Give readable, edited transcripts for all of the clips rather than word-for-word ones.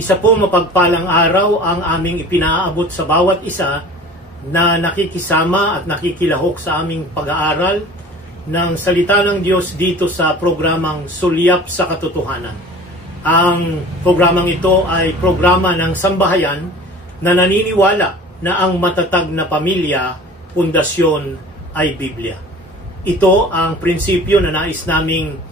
Isa po mapagpalang araw ang aming ipinaabot sa bawat isa na nakikisama at nakikilahok sa aming pag-aaral ng salita ng Diyos dito sa programang Sulyap sa Katotohanan. Ang programang ito ay programa ng sambahayan na naniniwala na ang matatag na pamilya, pundasyon ay Biblia. Ito ang prinsipyo na nais naming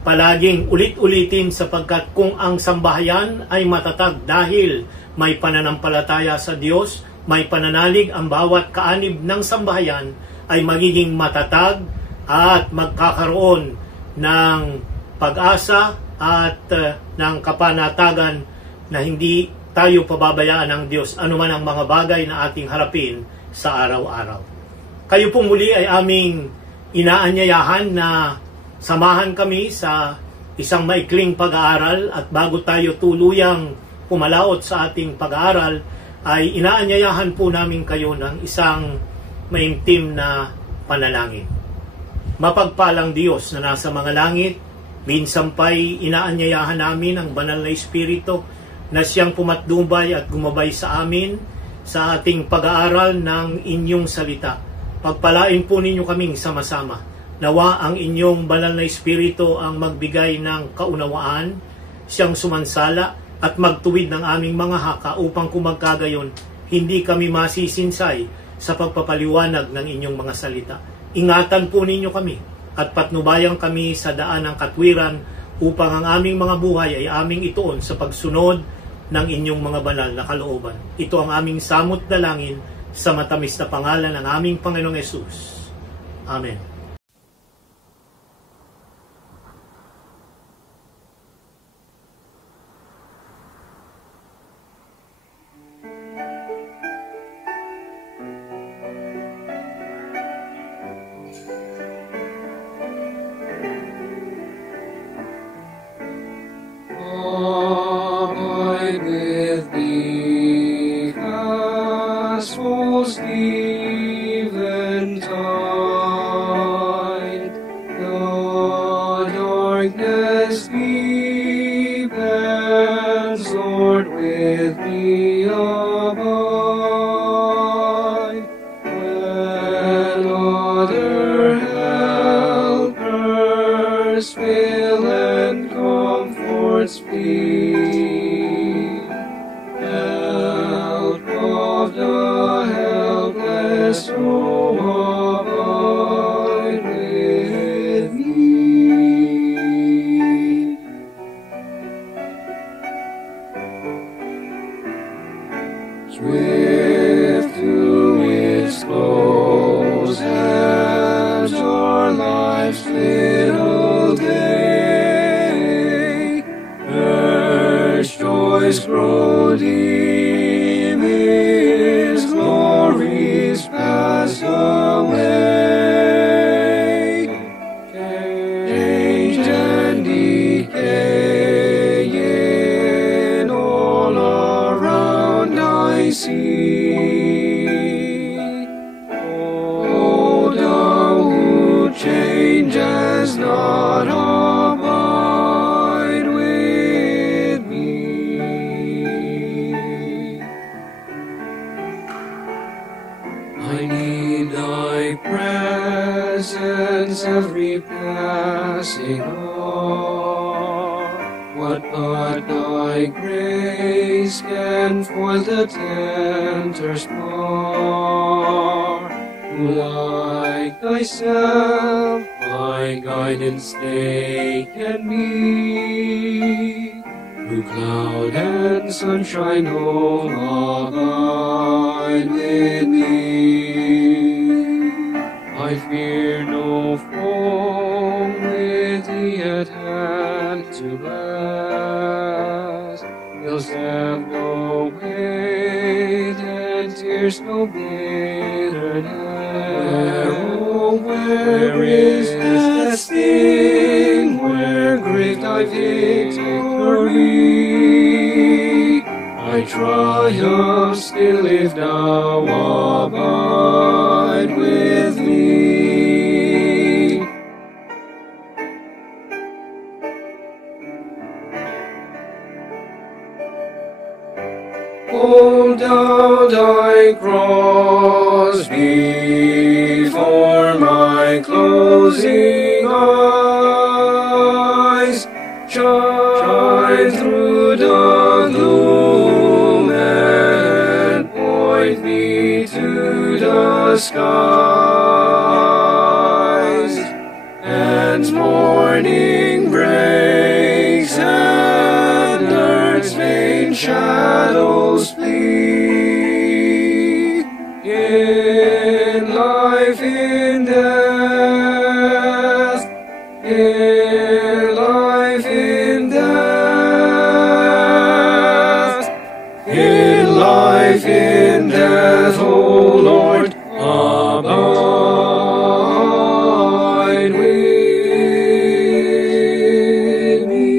palaging ulit-ulitin sapagkat kung ang sambahayan ay matatag dahil may pananampalataya sa Diyos, may pananalig ang bawat kaanib ng sambahayan, ay magiging matatag at magkakaroon ng pag-asa at ng kapanatagan na hindi tayo pababayaan ng Diyos anuman ang mga bagay na ating harapin sa araw-araw. Kayo po muli ay aming inaanyayahan na samahan kami sa isang maikling pag-aaral at bago tayo tuluyang pumalaot sa ating pag-aaral ay inaanyayahan po namin kayo ng isang maintim na panalangin. Mapagpalang Diyos na nasa mga langit, minsan pa'y inaanyayahan namin ang banal na Espiritu na siyang pumatnubay at gumabay sa amin sa ating pag-aaral ng inyong salita. Pagpalain po ninyo kaming sama-sama. Nawa ang inyong banal na Espiritu ang magbigay ng kaunawaan, siyang sumansala at magtuwid ng aming mga haka upang kumagkagayon hindi kami masisinsay sa pagpapaliwanag ng inyong mga salita. Ingatan po ninyo kami at patnubayan kami sa daan ng katwiran upang ang aming mga buhay ay aming ituon sa pagsunod ng inyong mga banal na kalooban. Ito ang aming samot dalangin sa matamis na pangalan ng aming Panginoong Hesus. Amen. Sunshine, oh, abide with me. I fear no foe with thee at hand to bless. Ills have no weight and tears no bitterness. Where is that sting? Where great thy victory? I triumph still if thou abide with me. Hold down thy cross before my closing eyes. Shine through the gloom and point me to the skies. And morning breaks and earth's vain shadows flee. In life, in death, in life, in death, in life, in death, O Lord, abide with me.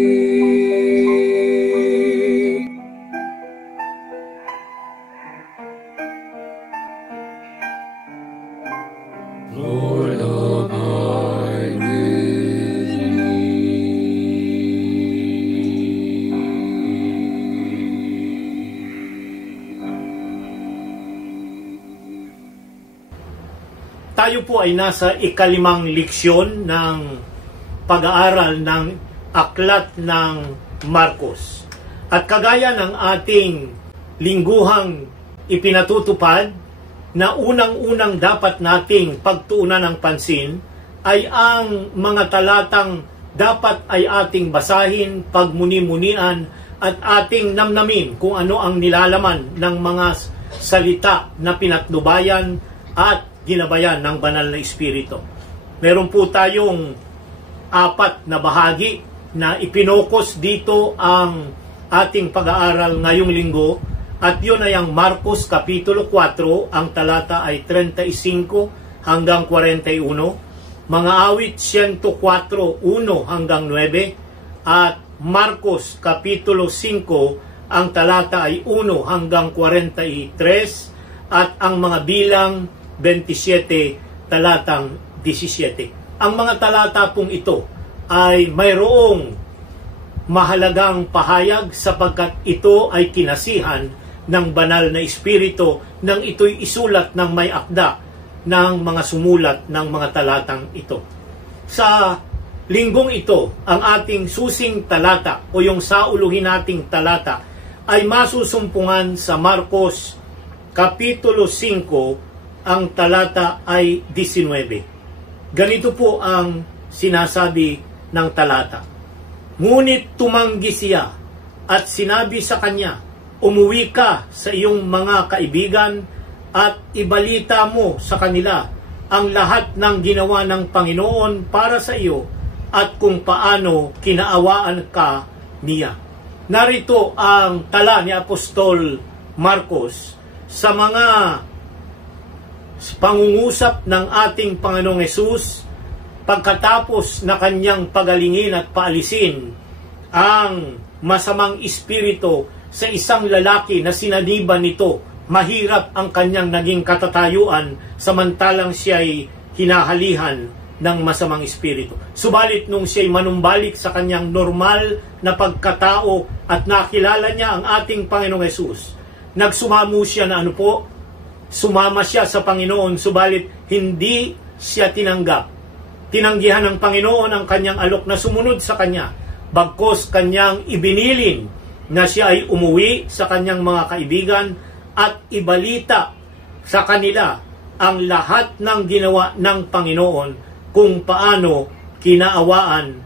Lord, abide with Tayo po ay nasa ikalimang leksyon ng pag-aaral ng aklat ng Marcos. At kagaya ng ating lingguhang ipinatutupad, na unang-unang dapat nating pagtuunan ng pansin ay ang mga talatang dapat ay ating basahin, pagmuni-munian at ating namnamin kung ano ang nilalaman ng mga salita na pinatnubayan at ginabayan ng banal na Espiritu. Meron po tayong 4 na bahagi na ipinokos dito ang ating pag-aaral ngayong linggo, at yun ay ang Marcos Kapitulo 4, ang talata ay 35 hanggang 41, mga awit 104, 1 hanggang 9, at Marcos Kapitulo 5, ang talata ay 1 hanggang 43, at ang mga bilang 27, talatang 17. Ang mga talata pong ito ay mayroong mahalagang pahayag sapagkat ito ay kinasihan ng banal na Espiritu nang ito'y isulat ng may akda ng mga sumulat ng mga talatang ito. Sa linggong ito, ang ating susing talata o yung sauluhin nating talata ay masusumpungan sa Marcos Kapitulo 5, ang talata ay 19. Ganito po ang sinasabi ng talata. Ngunit tumanggi siya at sinabi sa kanya, umuwi ka sa iyong mga kaibigan at ibalita mo sa kanila ang lahat ng ginawa ng Panginoon para sa iyo at kung paano kinaawaan ka niya. Narito ang tala ni Apostol Marcos sa mga pangungusap ng ating Panginoong Hesus pagkatapos na kanyang pagalingin at paalisin ang masamang espiritu sa isang lalaki na sinaniban nito. Mahirap ang kanyang naging katatayuan samantalang siya'y hinahalihan ng masamang espiritu. Subalit nung siya'y manumbalik sa kanyang normal na pagkatao at nakilala niya ang ating Panginoong Hesus, nagsumamo siya na sumama siya sa Panginoon, subalit hindi siya tinanggap. Tinanggihan ng Panginoon ang kanyang alok na sumunod sa kanya, bagkos kanyang ibinilin na siya ay umuwi sa kanyang mga kaibigan at ibalita sa kanila ang lahat ng ginawa ng Panginoon kung paano kinaawaan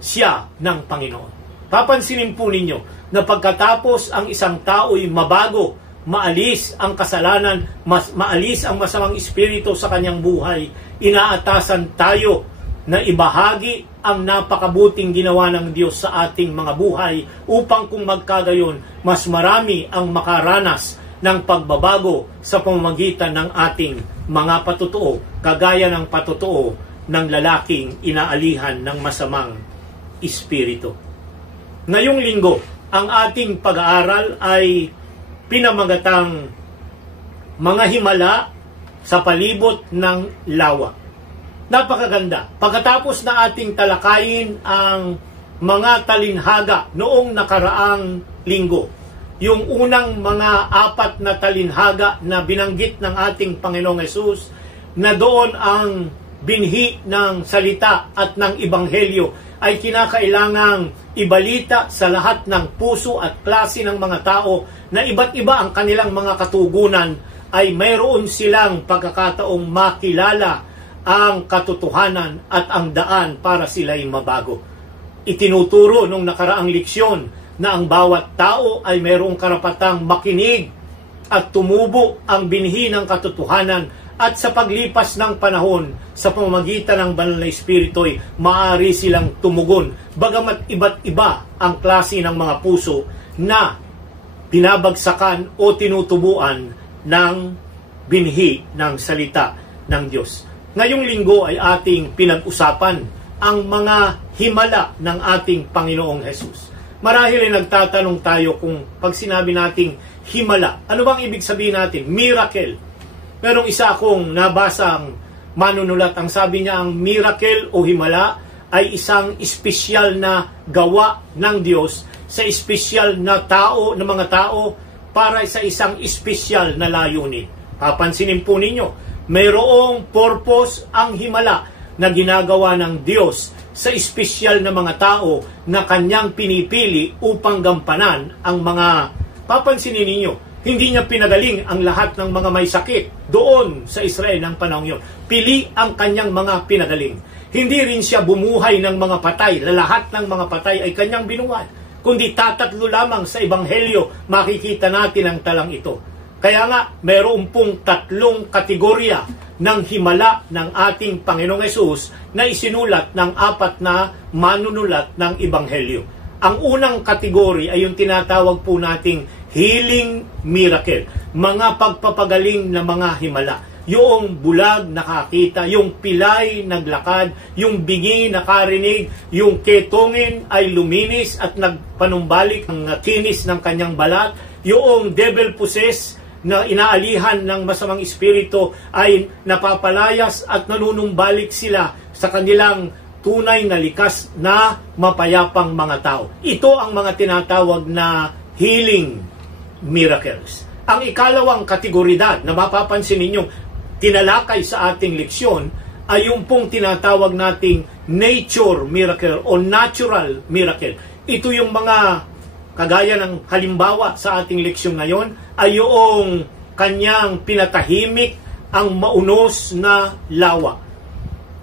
siya ng Panginoon. Papansinin po ninyo na pagkatapos ang isang tao'y mabago, maalis ang kasalanan, maalis ang masamang espiritu sa kanyang buhay, inaatasan tayo na ibahagi ang napakabuting ginawa ng Diyos sa ating mga buhay upang kung magkagayon, mas marami ang makaranas ng pagbabago sa pamamagitan ng ating mga patutuo, kagaya ng patutuo ng lalaking inaalihan ng masamang espiritu. Ngayong linggo, ang ating pag-aaral ay pinamagatang mga himala sa palibot ng lawa. Napakaganda. Pagkatapos na ating talakayin ang mga talinhaga noong nakaraang linggo, yung unang mga 4 na talinhaga na binanggit ng ating Panginoong Hesus, na doon ang binhi ng salita at ng ebanghelyo ay kinakailangang ibalita sa lahat ng puso at klase ng mga tao na iba't iba ang kanilang mga katugunan, ay mayroon silang pagkakataong makilala ang katotohanan at ang daan para sila'y mabago. Itinuturo nung nakaraang leksyon na ang bawat tao ay mayroong karapatang makinig at tumubo ang binhi ng katotohanan, at sa paglipas ng panahon sa pamamagitan ng banal na Espiritu ay maaari silang tumugon, bagamat iba't iba ang klase ng mga puso na binabagsakan o tinutubuan ng binhi ng salita ng Diyos. Ngayong linggo ay ating pinag-usapan ang mga himala ng ating Panginoong Hesus. Marahil ay nagtatanong tayo kung pag sinabi nating himala, ano bang ibig sabihin natin? Miracle. Merong isa akong nabasang manunulat, ang sabi niya, ang miracle o himala ay isang espesyal na gawa ng Diyos sa espesyal na tao, na mga tao, para sa isang espesyal na layunin. Papansinin po ninyo, mayroong purpose ang himala na ginagawa ng Diyos sa espesyal na mga tao na kanyang pinipili upang gampanan ang mga, papansinin ninyo, hindi niya pinagaling ang lahat ng mga may sakit doon sa Israel ng panahon yun. Pili ang kanyang mga pinagaling. Hindi rin siya bumuhay ng mga patay. Lahat ng mga patay ay kanyang binuhay. Kundi tatatlo lamang sa Ebanghelyo, makikita natin ang talang ito. Kaya nga, mayroon pong 3 kategorya ng himala ng ating Panginoong Hesus na isinulat ng 4 na manunulat ng Ebanghelyo. Ang unang kategory ay yung tinatawag po nating healing miracle, mga pagpapagaling na mga himala. Yung bulag nakakita, yung pilay naglakad, yung bingi nakarinig, yung ketongin ay luminis at nagpanumbalik ang kinis ng kanyang balat, yung devil possessed na inaalihan ng masamang espiritu ay napapalayas at nanunumbalik sila sa kanilang tunay na likas na mapayapang mga tao. Ito ang mga tinatawag na healing miracles. Ang ikalawang kategoridad na mapapansin ninyong tinalakay sa ating leksyon ay yung pong tinatawag nating nature miracle o natural miracle. Ito yung mga kagaya ng halimbawa sa ating leksyon ngayon ay yung kanyang pinatahimik ang maunos na lawa,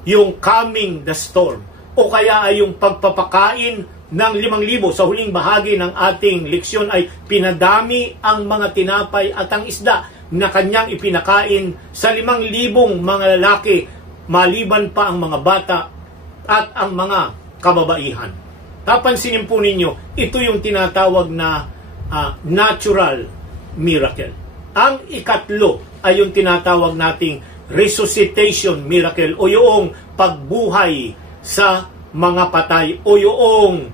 yung calming the storm, o kaya ay yung pagpapakain ng 5,000 sa huling bahagi ng ating leksyon ay pinadami ang mga tinapay at ang isda na kanyang ipinakain sa 5,000 mga lalaki, maliban pa ang mga bata at ang mga kababaihan. Papansinin po ninyo, ito yung tinatawag na natural miracle. Ang ikatlo ay yung tinatawag nating resuscitation miracle o yung pagbuhay sa mga patay o yung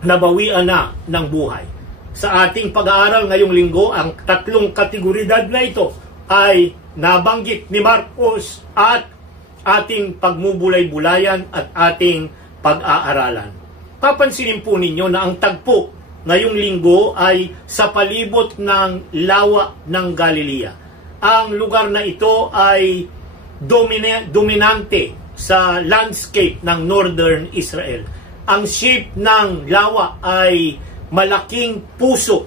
nabawian na ng buhay. Sa ating pag-aaral ngayong linggo, ang 3 kategoridad na ito ay nabanggit ni Marcos at ating pagmubulay-bulayan at ating pag-aaralan. Papansinin po ninyo na ang tagpo ngayong linggo ay sa palibot ng lawa ng Galilea. Ang lugar na ito ay dominante sa landscape ng northern Israel. Ang shape ng lawa ay malaking puso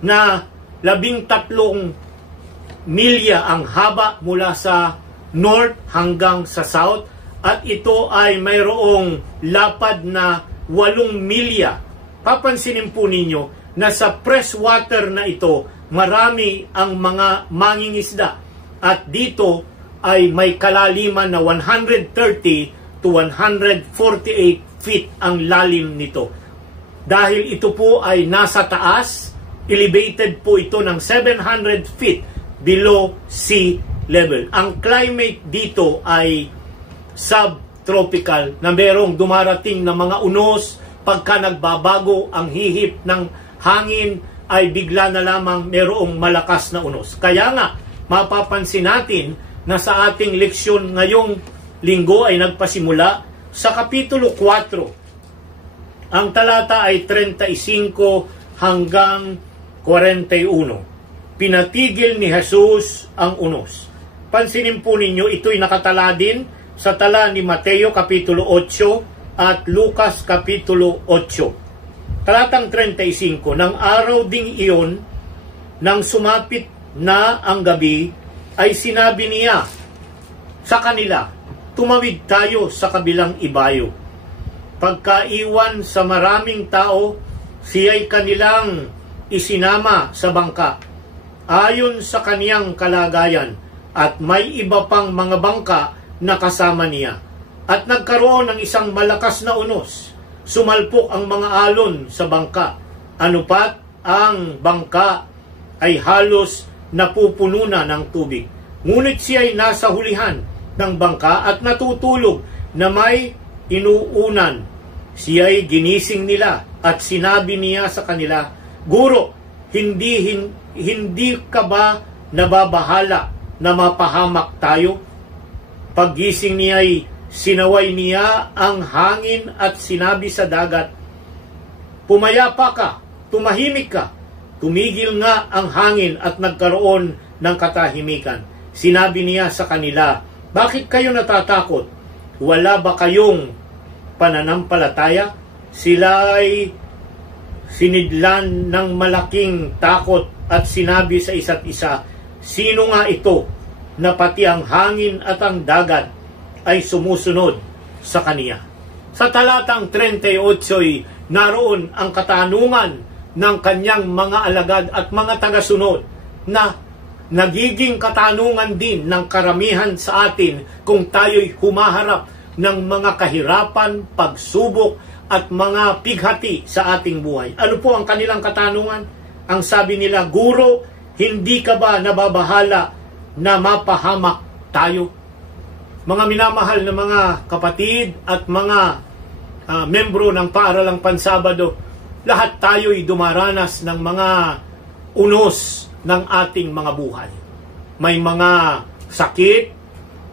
na 13 milya ang haba mula sa north hanggang sa south, at ito ay mayroong lapad na 8 milya. Papansinin po ninyo na sa freshwater na ito, marami ang mga mangingisda, at dito ay may kalaliman na 130 to 148 feet ang lalim nito. Dahil ito po ay nasa taas, elevated po ito ng 700 feet below sea level. Ang climate dito ay subtropical na merong dumarating na mga unos. Pagka nagbabago ang hihip ng hangin ay bigla na lamang merong malakas na unos. Kaya nga, mapapansin natin na sa ating leksyon ngayong linggo ay nagpasimula sa Kapitulo 4. Ang talata ay 35 hanggang 41. Pinatigil ni Jesus ang unos. Pansinin po ninyo, ito'y nakatala din sa tala ni Mateo Kapitulo 8 at Lucas Kapitulo 8. Talatang 35, Nang araw ding iyon, nang sumapit na ang gabi, ay sinabi niya sa kanila, tumawid tayo sa kabilang ibayo. Pagkaiwan sa maraming tao, siya'y kanilang isinama sa bangka, ayon sa kaniyang kalagayan, at may iba pang mga bangka na kasama niya. At nagkaroon ng isang malakas na unos. Sumalpok ang mga alon sa bangka. Anupat ang bangka ay halos napupuno na ng tubig. Ngunit siya'y nasa hulihan ng bangka at natutulog na may inuunan. Siya'y ginising nila at sinabi niya sa kanila, Guro, hindi ka ba nababahala na mapahamak tayo? Paggising niya'y sinaway niya ang hangin at sinabi sa dagat, Pumayapa ka, tumahimik ka. Tumigil nga ang hangin at nagkaroon ng katahimikan. Sinabi niya sa kanila, Bakit kayo natatakot? Wala ba kayong pananampalataya? Sila ay sinidlan ng malaking takot at sinabi sa isa't isa, Sino nga ito na pati ang hangin at ang dagat ay sumusunod sa kaniya? Sa talatang 38 ay naroon ang katanungan ng kanyang mga alagad at mga tagasunod na nagiging katanungan din ng karamihan sa atin kung tayo'y humaharap ng mga kahirapan, pagsubok at mga pighati sa ating buhay. Ano po ang kanilang katanungan? Ang sabi nila, Guro, hindi ka ba nababahala na mapahamak tayo? Mga minamahal na mga kapatid at mga membro ng Paaralang Pansabado, lahat tayo'y dumaranas ng mga unos ng ating mga buhay. May mga sakit,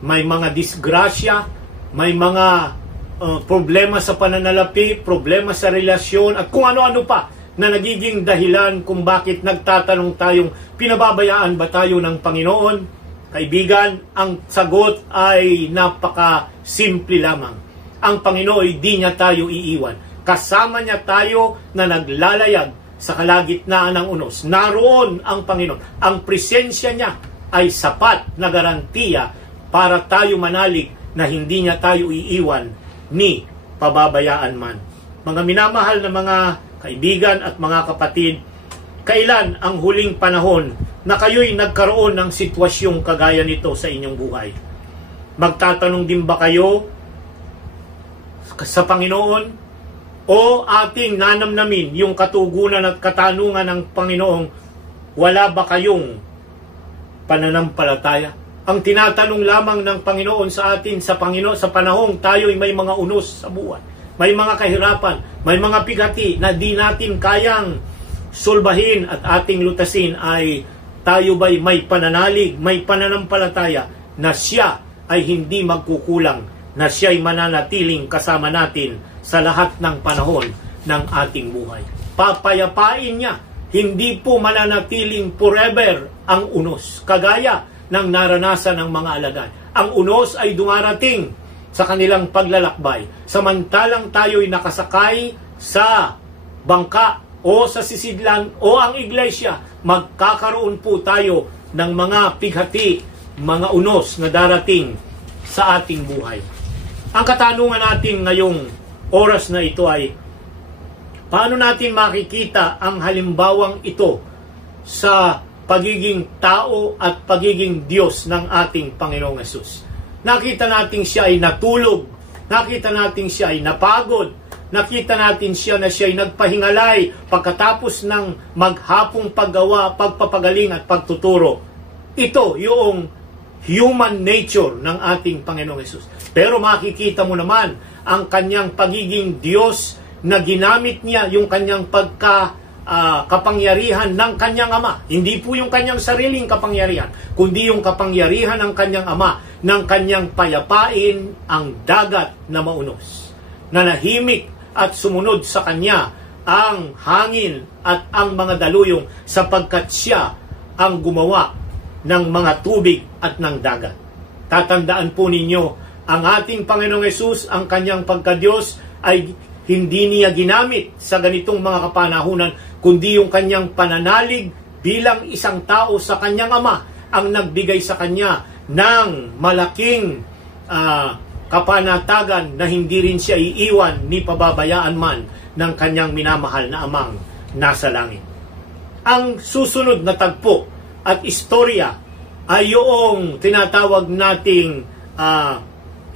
may mga disgrasya, may mga problema sa pananalapi, problema sa relasyon, at kung ano-ano pa na nagiging dahilan kung bakit nagtatanong tayong pinababayaan ba tayo ng Panginoon. Kaibigan, ang sagot ay napaka-simple lamang. Ang Panginoon ay di niya tayo iiwan. Kasama niya tayo na naglalayag sa kalagitnaan ng unos. Naroon ang Panginoon. Ang presensya niya ay sapat na garantiya para tayo manalig na hindi niya tayo iiwan ni pababayaan man. Mga minamahal na mga kaibigan at mga kapatid, kailan ang huling panahon na kayo'y nagkaroon ng sitwasyong kagaya nito sa inyong buhay? Magtatanong din ba kayo sa Panginoon o ating nanamnamin yung katugunan at katanungan ng Panginoong, wala ba kayong pananampalataya? Ang tinatanong lamang ng Panginoon sa atin sa panahong tayo'y may mga unos sa buhay, may mga kahirapan, may mga pigati na di natin kayang sulbahin at ating lutasin, ay tayo ba'y may pananalig, may pananampalataya na siya ay hindi magkukulang, na siya ay mananatiling kasama natin sa lahat ng panahon ng ating buhay. Papayapain niya, hindi po mananatiling forever ang unos, kagaya ng naranasan ng mga alagad. Ang unos ay dumarating sa kanilang paglalakbay, samantalang tayo'y nakasakay sa bangka o sa sisidlan o ang iglesia, magkakaroon po tayo ng mga pighati, mga unos na darating sa ating buhay. Ang katanungan natin ngayong oras na ito ay, paano natin makikita ang halimbawang ito sa pagiging tao at pagiging Diyos ng ating Panginoong Hesus? Nakita natin siya ay natulog, nakita natin siya ay napagod, nakita natin siya na siya ay nagpahingalay pagkatapos ng maghapong paggawa, pagpapagaling at pagtuturo. Ito yung human nature ng ating Panginoong Hesus. Pero makikita mo naman ang kanyang pagiging Diyos na ginamit niya yung kanyang kapangyarihan ng kanyang Ama. Hindi po yung kanyang sariling kapangyarihan, kundi yung kapangyarihan ng kanyang Ama, ng kanyang payapain ang dagat na maunos. Nanahimik at sumunod sa kanya ang hangin at ang mga daluyong sapagkat siya ang gumawa ng mga tubig at ng dagat. Tatandaan po ninyo, ang ating Panginoong Hesus, ang kanyang pagka-Diyos ay hindi niya ginamit sa ganitong mga kapanahunan, kundi yung kanyang pananalig bilang isang tao sa kanyang Ama ang nagbigay sa kanya ng malaking kapanatagan na hindi rin siya iiwan ni pababayaan man ng kanyang minamahal na Amang nasa langit. Ang susunod na tagpo at istorya ay yung tinatawag nating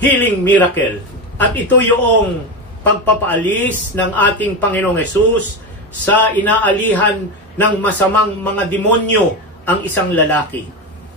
healing miracle. At ito yung pagpapaalis ng ating Panginoong Hesus sa inaalihan ng masamang mga demonyo ang isang lalaki.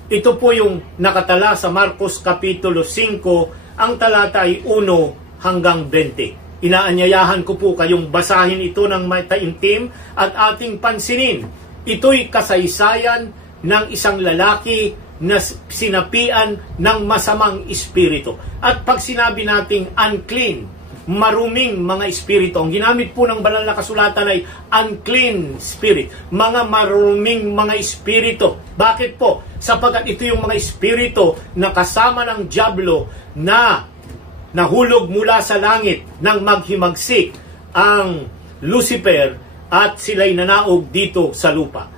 Ito po yung nakatala sa Marcos Kapitulo 5, ang talata ay 1 hanggang 20. Inaanyayahan ko po kayong basahin ito ng mataimtim at ating pansinin. Ito'y kasaysayan ng isang lalaki na sinapian ng masamang espiritu. At pag sinabi nating unclean, maruming mga espiritu, ang ginamit po ng banal na kasulatan ay unclean spirit, mga maruming mga espiritu. Bakit po? Sapagkat ito yung mga espiritu na kasama ng dyablo na nahulog mula sa langit nang maghimagsik ang Lucifer at sila'y nanaog dito sa lupa.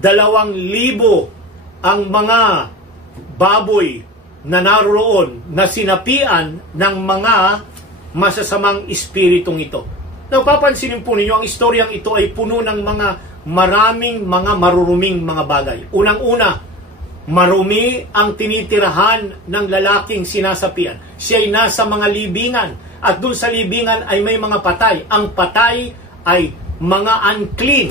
2,000 ang mga baboy na naroon na sinapian ng mga masasamang espiritong ito. Napapansinin po ninyo, ang istoryang ito ay puno ng mga maraming mga maruruming mga bagay. Unang-una, marumi ang tinitirahan ng lalaking sinasapian. Siya'y nasa mga libingan at dun sa libingan ay may mga patay. Ang patay ay mga unclean.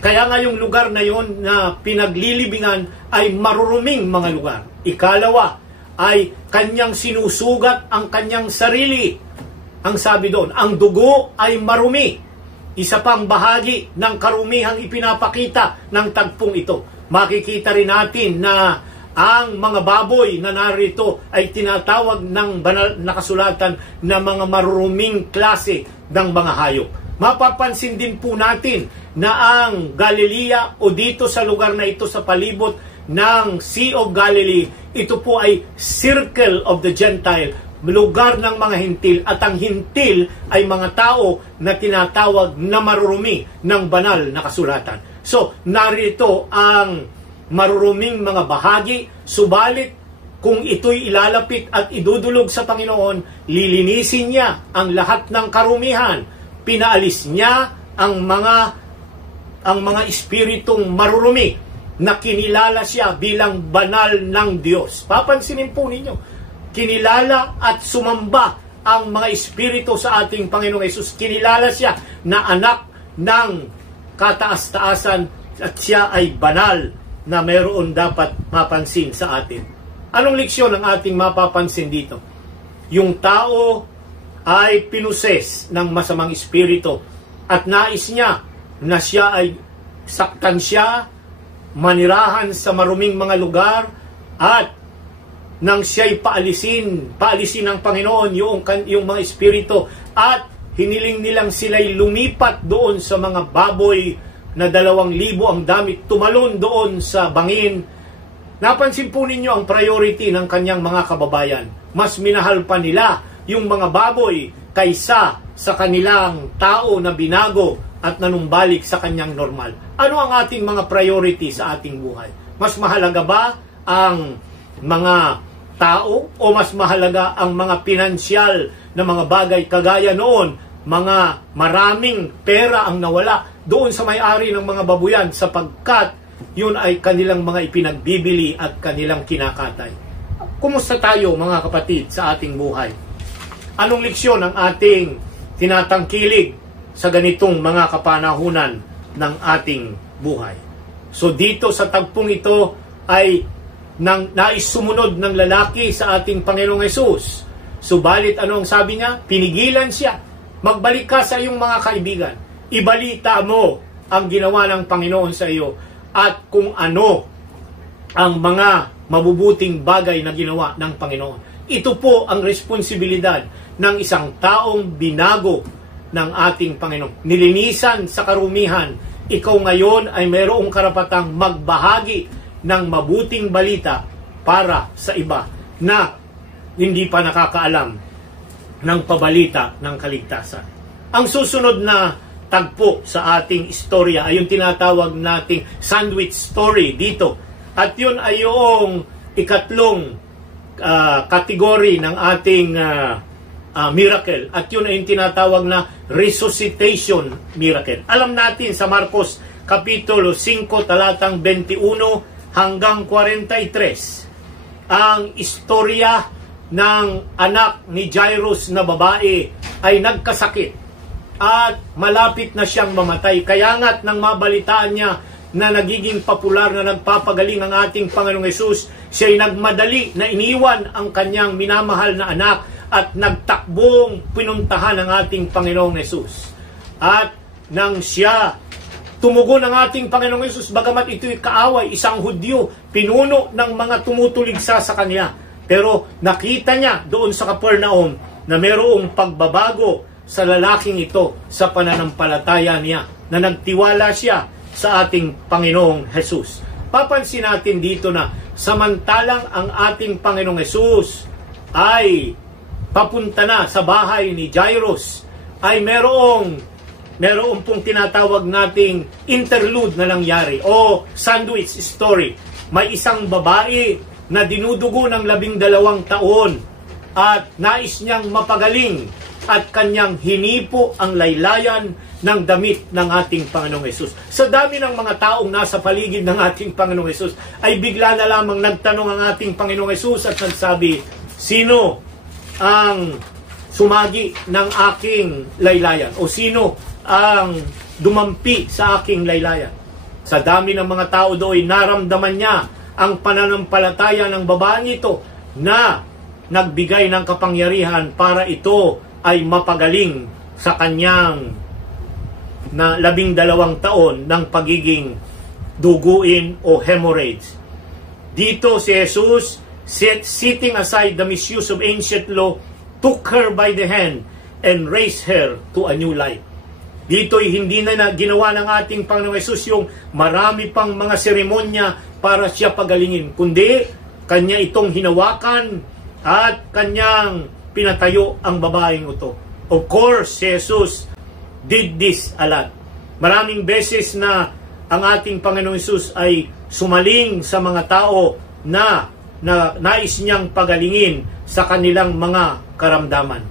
Kaya nga yung lugar na yon na pinaglilibingan ay maruruming mga lugar. Ikalawa ay kanyang sinusugat ang kanyang sarili. Ang sabi doon, ang dugo ay marumi. Isa pang bahagi ng karumihang ipinapakita ng tagpong ito. Makikita rin natin na ang mga baboy na narito ay tinatawag ng banal na kasulatan na mga maruruming klase ng mga hayop. Mapapansin din po natin na ang Galilea o dito sa lugar na ito sa palibot ng Sea of Galilee, ito po ay circle of the Gentile, lugar ng mga hintil, at ang hintil ay mga tao na tinatawag na marurumi ng banal na kasulatan. So, narito ang maruruming mga bahagi, subalit kung ito'y ilalapit at idudulog sa Panginoon, lilinisin niya ang lahat ng karumihan. Pinaalis niya ang mga espiritong marurumi na kinilala siya bilang banal ng Diyos. Papansinin po ninyo, kinilala at sumamba ang mga espiritu sa ating Panginoong Hesus. Kinilala siya na anak ng kataas-taasan at siya ay banal na mayroon dapat mapansin sa atin. Anong leksyon ang ating mapapansin dito? Yung tao ay pinuses ng masamang espiritu at nais niya na siya ay saktan siya, manirahan sa maruming mga lugar, at nang siya'y paalisin ng Panginoon yung mga espiritu at hiniling nilang sila'y lumipat doon sa mga baboy na 2,000 ang damit, tumalon doon sa bangin. Napansin po ninyo ang priority ng kanyang mga kababayan. Mas minahal pa nila yung mga baboy kaysa sa kanilang tao na binago at nanumbalik sa kanyang normal. Ano ang ating mga priority sa ating buhay? Mas mahalaga ba ang mga tao o mas mahalaga ang mga pinansyal na mga bagay kagaya noon, mga maraming pera ang nawala doon sa may-ari ng mga babuyan sapagkat yun ay kanilang mga ipinagbibili at kanilang kinakatay. Kumusta tayo mga kapatid sa ating buhay? Anong leksyon ang ating tinatangkilig sa ganitong mga kapanahunan ng ating buhay? So dito sa tagpong ito ay nais sumunod ng lalaki sa ating Panginoong Hesus. Subalit ano ang sabi niya? Pinigilan siya. Magbalik ka sa iyong mga kaibigan. Ibalita mo ang ginawa ng Panginoon sa iyo at kung ano ang mga mabubuting bagay na ginawa ng Panginoon. Ito po ang responsibilidad ng isang taong binago ng ating Panginoon. Nilinisan sa karumihan, ikaw ngayon ay mayroong karapatang magbahagi ng mabuting balita para sa iba na hindi pa nakakaalam ng pabalita ng kaligtasan. Ang susunod na tagpo sa ating istorya ay yung tinatawag nating sandwich story dito. At yun ay yung ikatlong kategory ng ating miracle. At yun ay yung tinatawag na resuscitation miracle. Alam natin sa Marcos Kapitulo 5, talatang 21 hanggang 43, ang istorya ng anak ni Jairus na babae ay nagkasakit at malapit na siyang mamatay. Kaya nga't nang mabalitaan niya na nagiging popular na nagpapagaling ang ating Panginoong Hesus, siya'y nagmadali na iniwan ang kanyang minamahal na anak at nagtakbong pinuntahan ang ating Panginoong Hesus. At nang siya tumugon ang ating Panginoong Hesus, bagamat ito'y kaaway, isang Hudyo, pinuno ng mga tumutuligsa sa kanya. Pero nakita niya doon sa Capernaum na mayroong pagbabago sa lalaking ito sa pananampalataya niya, na nagtiwala siya sa ating Panginoong Hesus. Papansin natin dito na samantalang ang ating Panginoong Hesus ay papunta na sa bahay ni Jairus, ay merong pong tinatawag nating interlude na nangyari o sandwich story. May isang babae na dinudugo ng 12 taon at nais niyang mapagaling at kanyang hinipo ang laylayan ng damit ng ating Panginoong Hesus. Sa dami ng mga taong nasa paligid ng ating Panginoong Hesus, ay bigla na lamang nagtanong ang ating Panginoong Hesus at nagsabi, sino ang sumagi ng aking laylayan? O sino ang dumampi sa aking laylayan? Sa dami ng mga tao doon, naramdaman niya ang pananampalataya ng babaeng ito na nagbigay ng kapangyarihan para ito ay mapagaling sa kanyang na 12 taon ng pagiging duguin o hemorrhage. Dito si Jesus, setting aside the misuse of ancient law, took her by the hand and raised her to a new life. Dito'y hindi na ginawa ng ating Panginoong Hesus yung marami pang mga seremonya para siya pagalingin, kundi kanya itong hinawakan at kanyang pinatayo ang babaeng ito. Of course, si Jesus did this a lot. Maraming beses na ang ating Panginoong Hesus ay sumaling sa mga tao na nais niyang pagalingin sa kanilang mga karamdaman.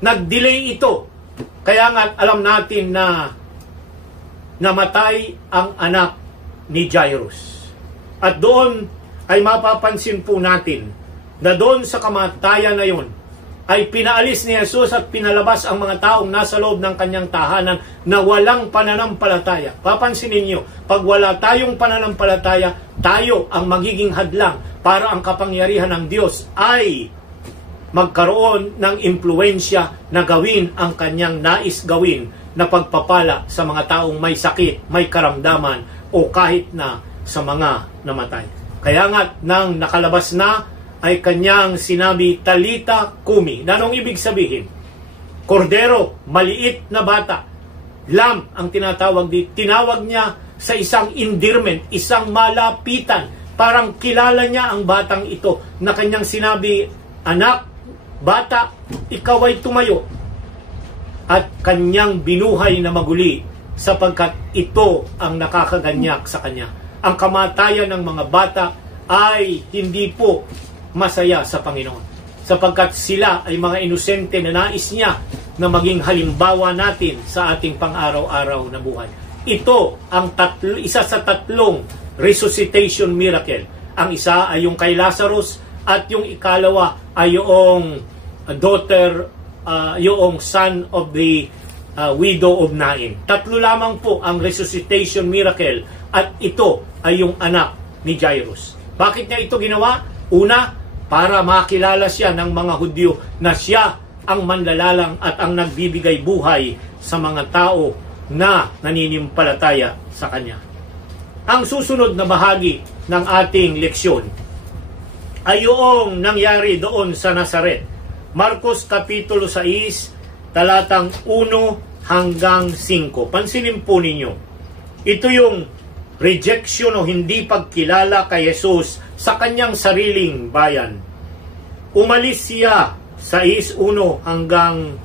Nag-delay ito. Kaya nga alam natin na namatay ang anak ni Jairus. At doon ay mapapansin po natin na doon sa kamatayan na yun ay pinaalis ni Jesus at pinalabas ang mga taong nasa loob ng kanyang tahanan na walang pananampalataya. Papansinin niyo, pag wala tayong pananampalataya, tayo ang magiging hadlang para ang kapangyarihan ng Diyos ay magkaroon ng impluensya na gawin ang kanyang nais gawin na pagpapala sa mga taong may sakit, may karamdaman o kahit na sa mga namatay. Kaya nga nang nakalabas na ay kanyang sinabi, Talita Kumi. Nanong ibig sabihin? Kordero, maliit na bata. Lam ang tinatawag dito. Tinawag niya sa isang endearment, isang malapitan. Parang kilala niya ang batang ito na kanyang sinabi, anak, bata, ikaw ay tumayo. At kanyang binuhay na maguli sapagkat ito ang nakakaganyak sa kanya. Ang kamatayan ng mga bata ay hindi po masaya sa Panginoon, sapagkat sila ay mga inosente na nais niya na maging halimbawa natin sa ating pang-araw-araw na buhay. Ito ang isa sa tatlong resuscitation miracle. Ang isa ay yung kay Lazarus at yung ikalawa ay yung yung son of the widow of Nain. Tatlo lamang po ang resuscitation miracle at ito ay yung anak ni Jairus. Bakit niya ito ginawa? Una, para makilala siya ng mga Hudyo na siya ang manlalalang at ang nagbibigay buhay sa mga tao na naninimpalataya sa kanya. Ang susunod na bahagi ng ating leksyon ay yung nangyari doon sa Nazaret. Marcos Kapitulo 6, talatang 1 hanggang 5. Pansinin po ninyo, ito yung rejection o hindi pagkilala kay Jesus sa kanyang sariling bayan. Umalis siya sa 1 hanggang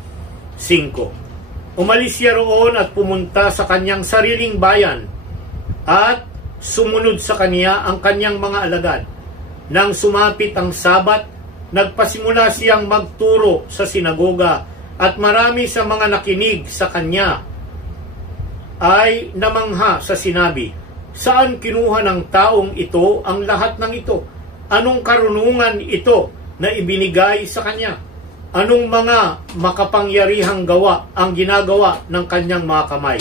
5. Umalis siya roon at pumunta sa kanyang sariling bayan at sumunod sa kanya ang kanyang mga alagad. Nang sumapit ang Sabat, nagpasimula siyang magturo sa sinagoga at marami sa mga nakinig sa kanya ay namangha sa sinabi, "Saan kinuha ng taong ito ang lahat ng ito? Anong karunungan ito na ibinigay sa kanya? Anong mga makapangyarihang gawa ang ginagawa ng kanyang mga kamay?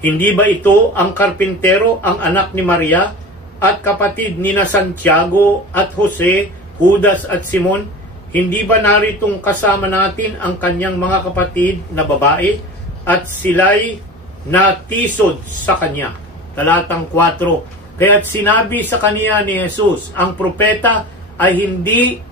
Hindi ba ito ang karpintero, ang anak ni Maria, at kapatid ni na Santiago at Jose, Judas at Simon? Hindi ba naritong kasama natin ang kanyang mga kapatid na babae at sila'y natisod sa kanya?" Talatang 4. Kaya't sinabi sa kaniya ni Jesus, ang propeta ay hindi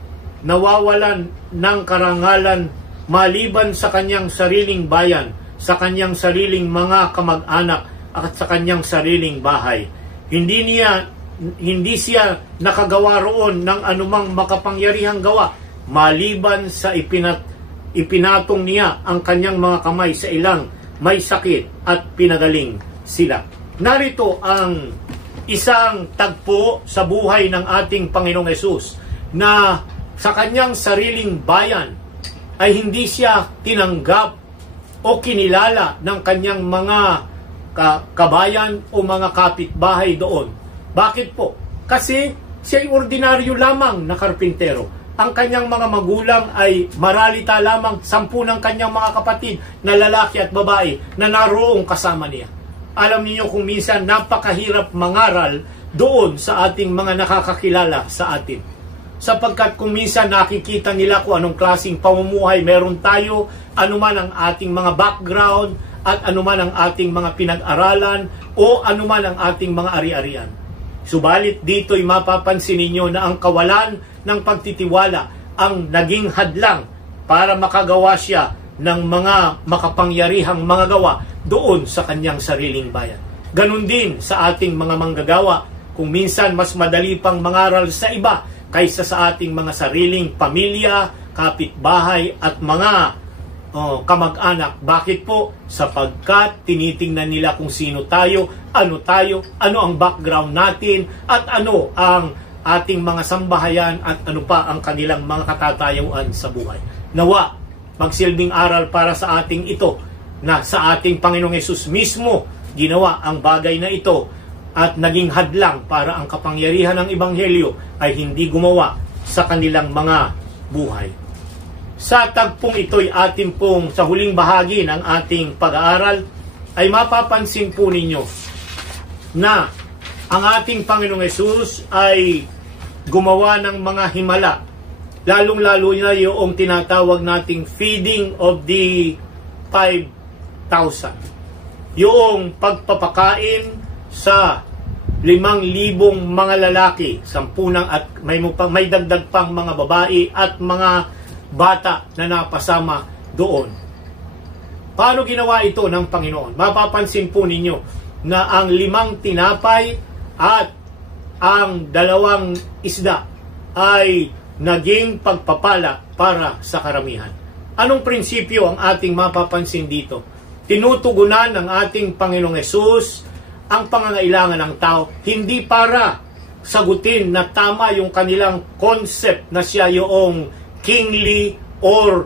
nawawalan ng karangalan maliban sa kanyang sariling bayan, sa kanyang sariling mga kamag-anak at sa kanyang sariling bahay. Hindi siya nakagawa roon ng anumang makapangyarihang gawa maliban sa ipinatong niya ang kanyang mga kamay sa ilang may sakit at pinagaling sila. Narito ang isang tagpo sa buhay ng ating Panginoong Hesus na sa kanyang sariling bayan ay hindi siya tinanggap o kinilala ng kanyang mga kabayan o mga kapitbahay doon. Bakit po? Kasi siya ay ordinaryo lamang na karpintero. Ang kanyang mga magulang ay maralita lamang 10 ng kanyang mga kapatid na lalaki at babae na naroong kasama niya. Alam niyo kung minsan napakahirap mangaral doon sa ating mga nakakakilala sa atin. Sapagkat kung minsan nakikita nila kung anong klaseng pamumuhay meron tayo, anuman ang ating mga background at anuman ang ating mga pinag-aralan o anuman ang ating mga ari-arian. Subalit dito'y mapapansin ninyo na ang kawalan ng pagtitiwala ang naging hadlang para makagawa siya ng mga makapangyarihang mga gawa doon sa kanyang sariling bayan. Ganon din sa ating mga manggagawa, kung minsan mas madali pang mangaral sa iba kaysa sa ating mga sariling pamilya, kapitbahay at mga kamag-anak. Bakit po? Sapagkat tinitingnan nila kung sino tayo, ano ang background natin, at ano ang ating mga sambahayan at ano pa ang kanilang mga katatayuan sa buhay. Nawa, magsilbing aral para sa ating ito na sa ating Panginoong Hesus mismo ginawa ang bagay na ito at naging hadlang para ang kapangyarihan ng Ebanghelyo ay hindi gumawa sa kanilang mga buhay. Sa tagpong ito'y ating pong sa huling bahagi ng ating pag-aaral ay mapapansin po ninyo na ang ating Panginoong Hesus ay gumawa ng mga himala, lalong-lalo na yung tinatawag nating feeding of the 5,000. Yung pagpapakain sa 5,000 mga lalaki, 10 at may dagdag pang mga babae at mga bata na napasama doon. Paano ginawa ito ng Panginoon? Mapapansin po ninyo na ang 5 tinapay at ang 2 isda ay naging pagpapala para sa karamihan. Anong prinsipyo ang ating mapapansin dito? Tinutugunan ng ating Panginoong Hesus ang pangangailangan ng tao, hindi para sagutin na tama yung kanilang concept na siya yung kingly or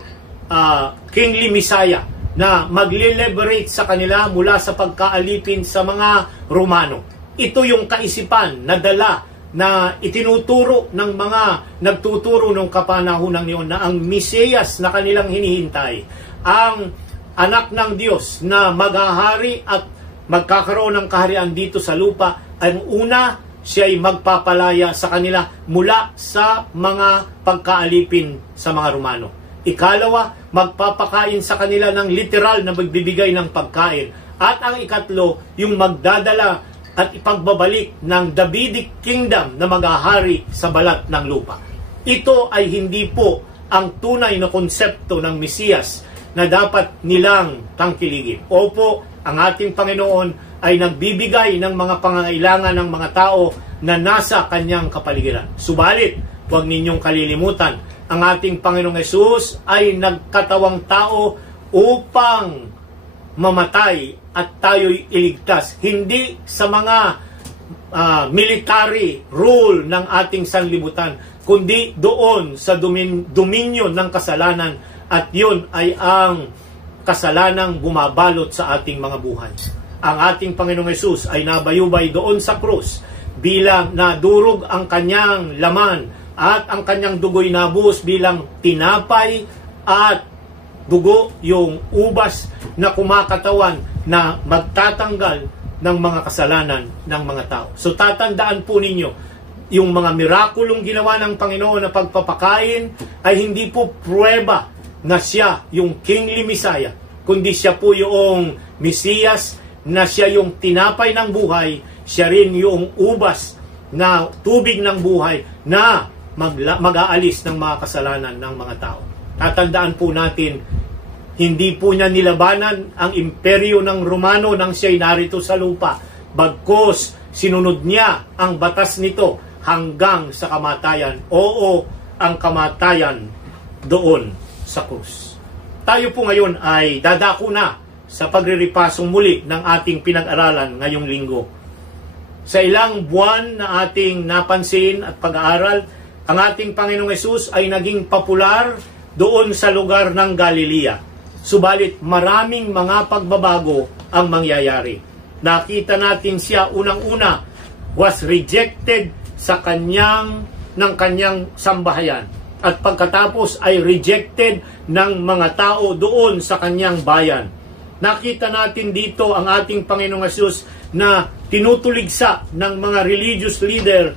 kingly Messiah na magle-liberate sa kanila mula sa pagkaalipin sa mga Romano. Ito yung kaisipan na dala na itinuturo ng mga nagtuturo ng kapanahunan niyon na ang Mesiyas na kanilang hinihintay, ang anak ng Diyos na maghahari at magkakaroon ng kaharian dito sa lupa, ay una, siya ay magpapalaya sa kanila mula sa mga pagkaalipin sa mga Romano. Ikalawa, magpapakain sa kanila ng literal na magbibigay ng pagkain. At ang ikatlo, yung magdadala at ipagbabalik ng Davidic Kingdom na maghahari sa balat ng lupa. Ito ay hindi po ang tunay na konsepto ng Mesiyas na dapat nilang tangkiligin. Opo, ang ating Panginoon ay nagbibigay ng mga pangangailangan ng mga tao na nasa kanyang kapaligiran. Subalit, huwag ninyong kalilimutan, ang ating Panginoong Hesus ay nagkatawang tao upang mamatay at tayo'y iligtas. Hindi sa mga military rule ng ating sanlibutan, kundi doon sa dominyo ng kasalanan, at yun ay ang kasalanang bumabalot sa ating mga buhay. Ang ating Panginoong Hesus ay nabayubay doon sa krus bilang nadurog ang kanyang laman at ang kanyang dugo'y nabuhos bilang tinapay at dugo, yung ubas na kumakatawan na magtatanggal ng mga kasalanan ng mga tao. So tatandaan po ninyo, yung mga mirakulong ginawa ng Panginoon na pagpapakain ay hindi po pruweba na siya yung Kingly Messiah, kundi siya po yung Mesiyas, na siya yung tinapay ng buhay, siya rin yung ubas na tubig ng buhay na mag-aalis ng mga kasalanan ng mga tao. Tatandaan po natin, hindi po niya nilabanan ang imperyo ng Romano nang siya'y narito sa lupa. Bagkus, sinunod niya ang batas nito hanggang sa kamatayan. Oo, ang kamatayan doon sa krus. Tayo po ngayon ay dadako na sa pagriripasong muli ng ating pinag-aralan ngayong linggo. Sa ilang buwan na ating napansin at pag-aaral, ang ating Panginoong Hesus ay naging popular doon sa lugar ng Galilea. Subalit maraming mga pagbabago ang mangyayari. Nakita natin siya unang-una was rejected sa ng kanyang sambahayan, at pagkatapos ay rejected ng mga tao doon sa kanyang bayan. Nakita natin dito ang ating Panginoong Hesus na tinutuligsa ng mga religious leader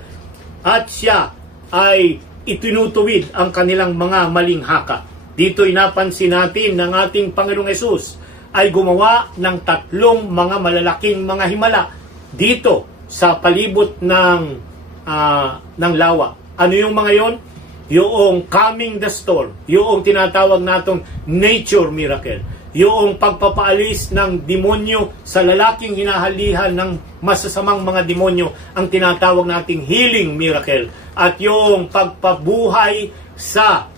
at siya ay itinutuwid ang kanilang mga maling haka. Dito'y napansin natin ng ating Panginoong Hesus ay gumawa ng 3 mga malalaking mga himala dito sa palibot ng lawa. Ano yung mga yon? Yung calming the storm, yung tinatawag natong nature miracle, yung pagpapaalis ng demonyo sa lalaking hinahalihan ng masasamang mga demonyo, ang tinatawag nating healing miracle, at yung pagpabuhay sa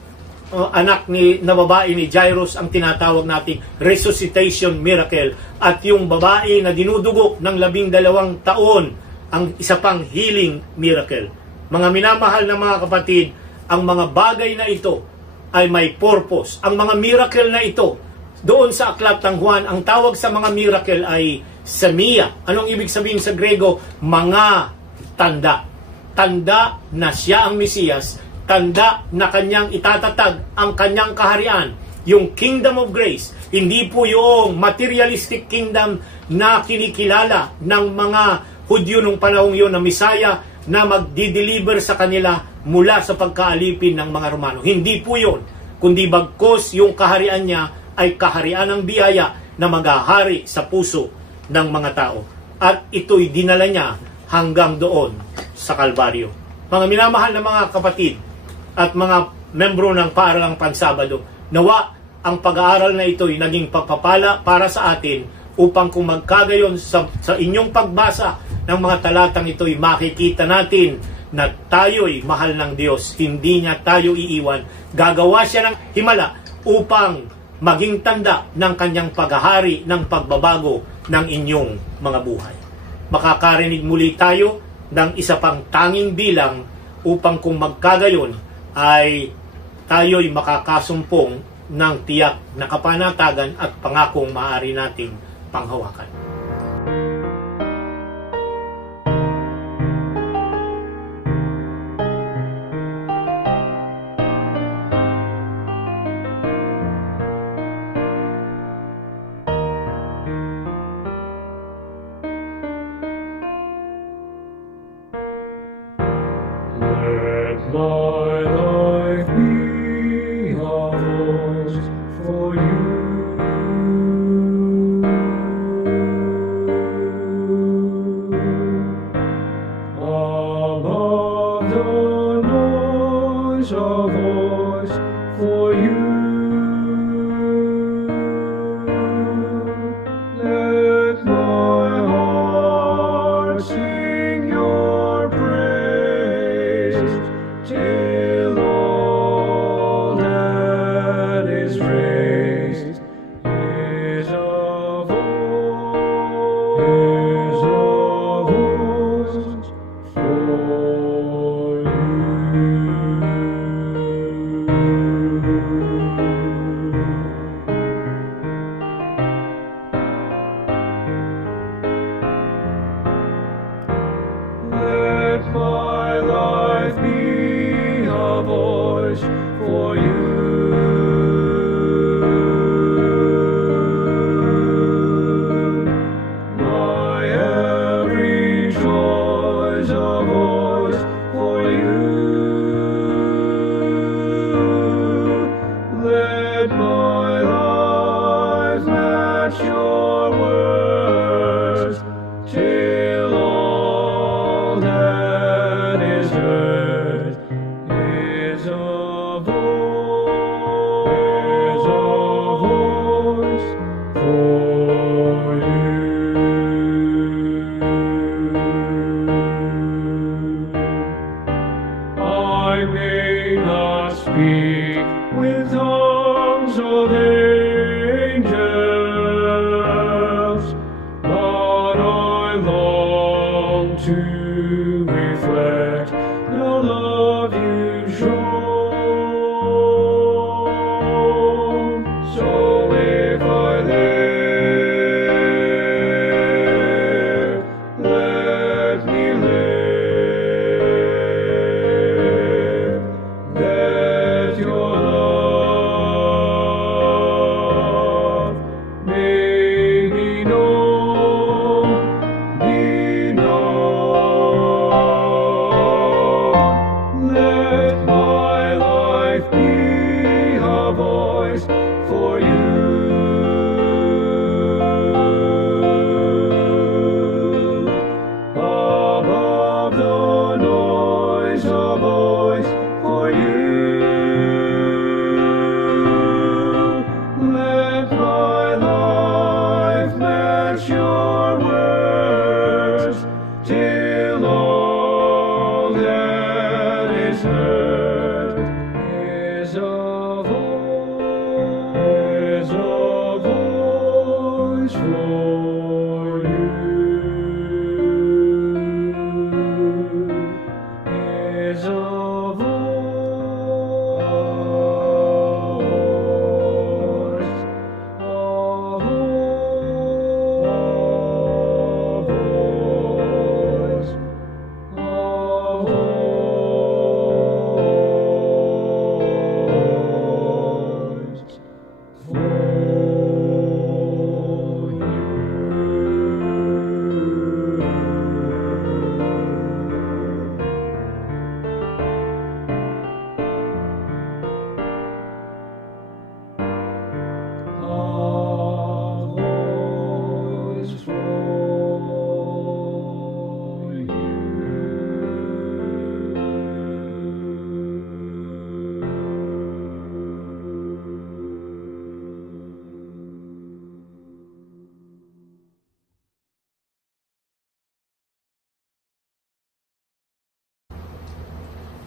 anak na babae ni Jairus, ang tinatawag nating resuscitation miracle, at yung babae na dinudugo ng 12 taon, ang isa pang healing miracle. Mga minamahal na mga kapatid, ang mga bagay na ito ay may purpose. Ang mga miracle na ito, doon sa aklat ng Juan, ang tawag sa mga miracle ay semia. Anong ibig sabihin sa Grego? Mga tanda. Tanda na siya ang Mesiyas, tanda na kanyang itatatag ang kanyang kaharian, yung kingdom of grace. Hindi po yung materialistic kingdom na kinikilala ng mga Hudyo nung panahong yun na Messiah na magdi-deliver sa kanila mula sa pagkaalipin ng mga Romano. Hindi po yun, kundi bagkos yung kaharian niya ay kaharian ng biyaya na maghahari sa puso ng mga tao. At ito'y dinala niya hanggang doon sa Kalbaryo. Mga minamahal na mga kapatid at mga membro ng Paaralang Pansabado, nawa ang pag-aaral na ito'y naging pagpapala para sa atin upang kung magkagayon sa inyong pagbasa ng mga talatang ito'y makikita natin na tayo'y mahal ng Diyos. Hindi niya tayo iiwan. Gagawa siya ng himala upang maging tanda ng kanyang paghahari ng pagbabago ng inyong mga buhay. Makakarinig muli tayo ng isa pang tanging bilang upang kung magkagayon ay tayo'y makakasumpong ng tiyak na kapanatagan at pangakong maaari nating panghawakan. My life be a host for you. till all that is earth is a voice for you. I may not speak with tongues of angels, but I long to reflect the love you show. So if I live, let me live. Let your love may be known, be known. Let my life be a voice for you. Above the noise, a voice for you. Let my life match your words till all that is heard is a voice for you. Is a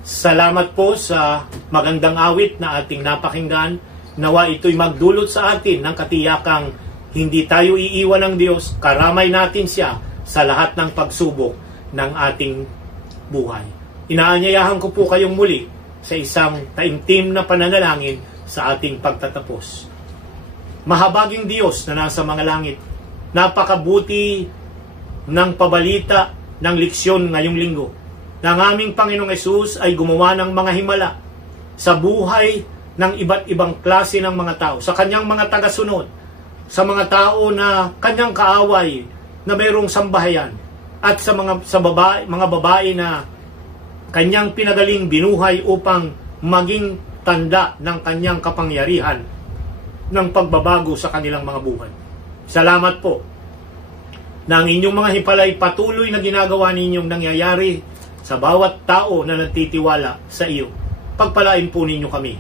Salamat po sa magandang awit na ating napakinggan. Nawa ito'y magdulot sa atin ng katiyakang hindi tayo iiwan ng Diyos, karamay natin siya sa lahat ng pagsubok ng ating buhay. Inaanyayahan ko po kayong muli sa isang taimtim na pananalangin sa ating pagtatapos. Mahabaging Diyos na nasa mga langit, napakabuti ng pabalita ng leksyon ngayong linggo na ang aming Panginoong Hesus ay gumawa ng mga himala sa buhay ng iba't ibang klase ng mga tao, sa kanyang mga tagasunod, sa mga tao na kanyang kaaway na mayroong sambahayan, at sa mga babae na kanyang pinagaling binuhay upang maging tanda ng kanyang kapangyarihan ng pagbabago sa kanilang mga buhay. Salamat po na ang inyong mga hipalay patuloy na ginagawa ninyong nangyayari sa bawat tao na nagtitiwala sa iyo. Pagpalain po ninyo kami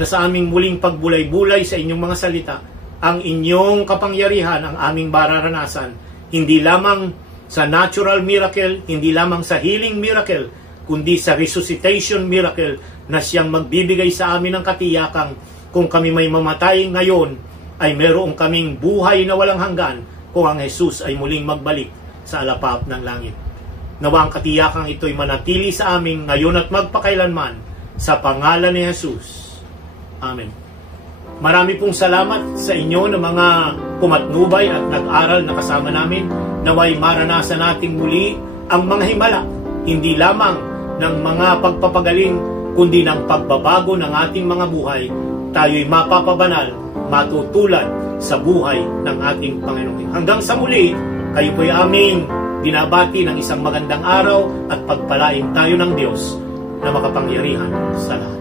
na sa aming muling pagbulay-bulay sa inyong mga salita, ang inyong kapangyarihan ang aming mararanasan, hindi lamang sa natural miracle, hindi lamang sa healing miracle, kundi sa resuscitation miracle na siyang magbibigay sa amin ng katiyakang kung kami may mamatay ngayon, ay meron kaming buhay na walang hanggan kung ang Jesus ay muling magbalik sa alapap ng langit. Nawa ang katiyakang ito'y manatili sa amin ngayon at magpakailanman sa pangalan ni Jesus. Amen. Marami pong salamat sa inyo na mga pumatnubay at nag-aral na kasama namin. Naway maranasan nating muli ang mga himala, hindi lamang ng mga pagpapagaling, kundi ng pagbabago ng ating mga buhay. Tayo'y mapapabanal, matutulad sa buhay ng ating Panginoon. Hanggang sa muli, kayo po'y aming binabati ng isang magandang araw at pagpalain tayo ng Diyos na makapangyarihan sa lahat.